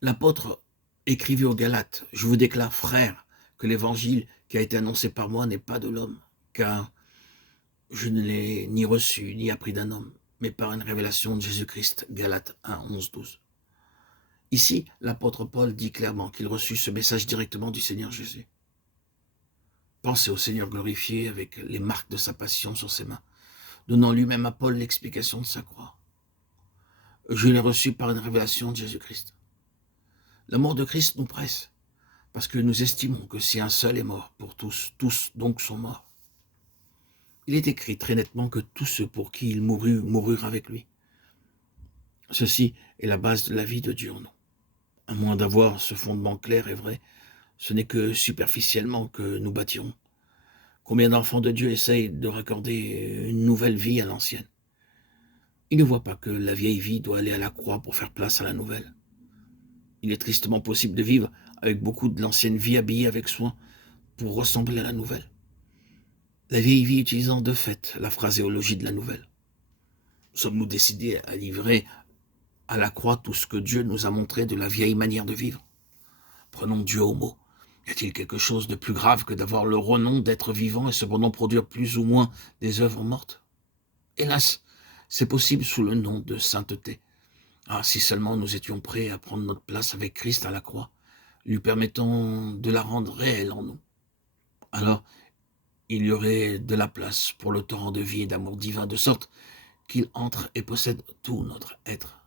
L'apôtre écrivait aux Galates: « Je vous déclare, frères, que l'évangile qui a été annoncé par moi n'est pas de l'homme, car je ne l'ai ni reçu ni appris d'un homme, mais par une révélation de Jésus-Christ. » Galates 1, 11, 12. Ici, l'apôtre Paul dit clairement qu'il reçut ce message directement du Seigneur Jésus. Pensez au Seigneur glorifié avec les marques de sa passion sur ses mains, donnant lui-même à Paul l'explication de sa croix. Je l'ai reçu par une révélation de Jésus-Christ. La mort de Christ nous presse, parce que nous estimons que si un seul est mort pour tous, tous donc sont morts. Il est écrit très nettement que tous ceux pour qui il mourut, moururent avec lui. Ceci est la base de la vie de Dieu en nous. À moins d'avoir ce fondement clair et vrai, ce n'est que superficiellement que nous bâtirons. Combien d'enfants de Dieu essayent de raccorder une nouvelle vie à l'ancienne? Ils ne voient pas que la vieille vie doit aller à la croix pour faire place à la nouvelle. Il est tristement possible de vivre avec beaucoup de l'ancienne vie habillée avec soin pour ressembler à la nouvelle. La vieille vie utilisant de fait la phraséologie de la nouvelle. Sommes-nous décidés à livrer à la croix tout ce que Dieu nous a montré de la vieille manière de vivre? Prenons Dieu au mot. Y a-t-il quelque chose de plus grave que d'avoir le renom d'être vivant et cependant produire plus ou moins des œuvres mortes? Hélas, c'est possible sous le nom de sainteté. Ah, si seulement nous étions prêts à prendre notre place avec Christ à la croix, lui permettant de la rendre réelle en nous. Alors, il y aurait de la place pour le torrent de vie et d'amour divin, de sorte qu'il entre et possède tout notre être.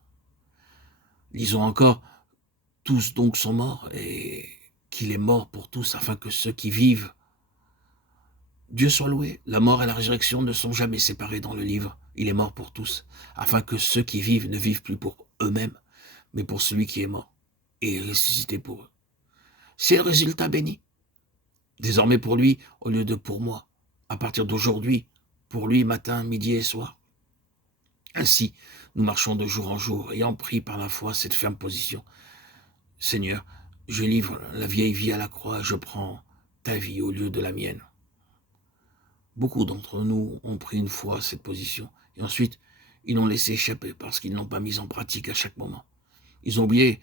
Lisons encore, tous donc sont morts, et qu'il est mort pour tous, afin que ceux qui vivent, Dieu soit loué, la mort et la résurrection ne sont jamais séparés dans le livre. Il est mort pour tous, afin que ceux qui vivent ne vivent plus pour eux-mêmes, mais pour celui qui est mort et est ressuscité pour eux. C'est le résultat béni. Désormais pour lui, au lieu de pour moi. À partir d'aujourd'hui, pour lui, matin, midi et soir. Ainsi, nous marchons de jour en jour, ayant pris par la foi cette ferme position. Seigneur, je livre la vieille vie à la croix, je prends ta vie au lieu de la mienne. Beaucoup d'entre nous ont pris une fois cette position, et ensuite, ils l'ont laissé échapper parce qu'ils n'ont pas mis en pratique à chaque moment. Ils ont oublié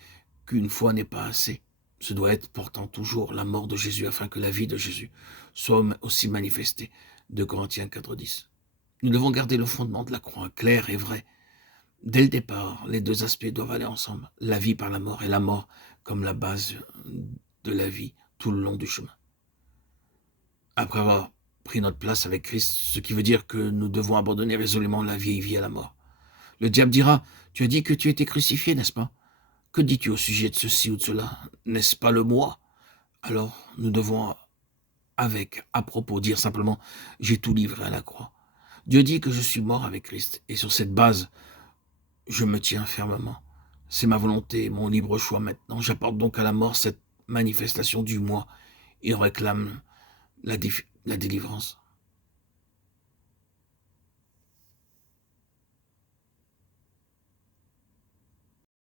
qu'une fois n'est pas assez. Ce doit être portant toujours la mort de Jésus afin que la vie de Jésus soit aussi manifestée. 2 Corinthiens 4,10. Nous devons garder le fondement de la croix clair et vrai. Dès le départ, les deux aspects doivent aller ensemble. La vie par la mort et la mort comme la base de la vie tout le long du chemin. Après avoir pris notre place avec Christ, ce qui veut dire que nous devons abandonner résolument la vieille vie à la mort. Le diable dira, tu as dit que tu étais crucifié, n'est-ce pas? Que dis-tu au sujet de ceci ou de cela? N'est-ce pas le moi? Alors, nous devons, à propos, dire simplement, j'ai tout livré à la croix. Dieu dit que je suis mort avec Christ, et sur cette base, je me tiens fermement. C'est ma volonté, mon libre choix maintenant. J'apporte donc à la mort cette manifestation du moi et réclame la délivrance.